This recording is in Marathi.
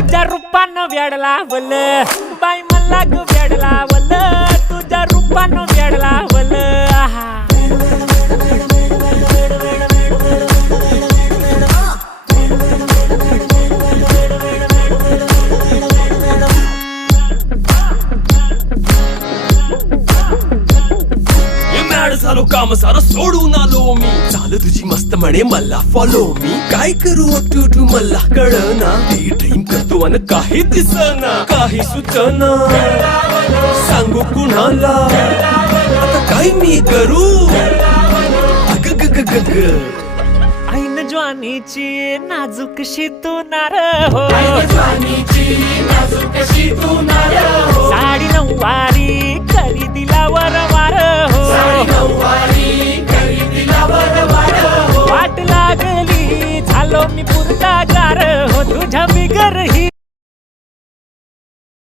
तुझ्या रूपानं वेड लावल बाई मला ग वेड लावल तुझ्या रूपानं वेड लावल आहा झालो काम सारं सोडून आलो मी चाल तुझी मस्त म्हणे मला फॉलो मी काय करू टू मला कळना ती ड्रीम करतो अन काही दिसना काही सुचना सांगू कुणाला आता काय मी करू अग ग ग ग ग ऐन ज्वानीची नाजूकशी तू नार हो साडी नऊवारी करी दिला वरवार हो वाट लागली झालो मी पुरता गार हो तुझ्या बिगर ही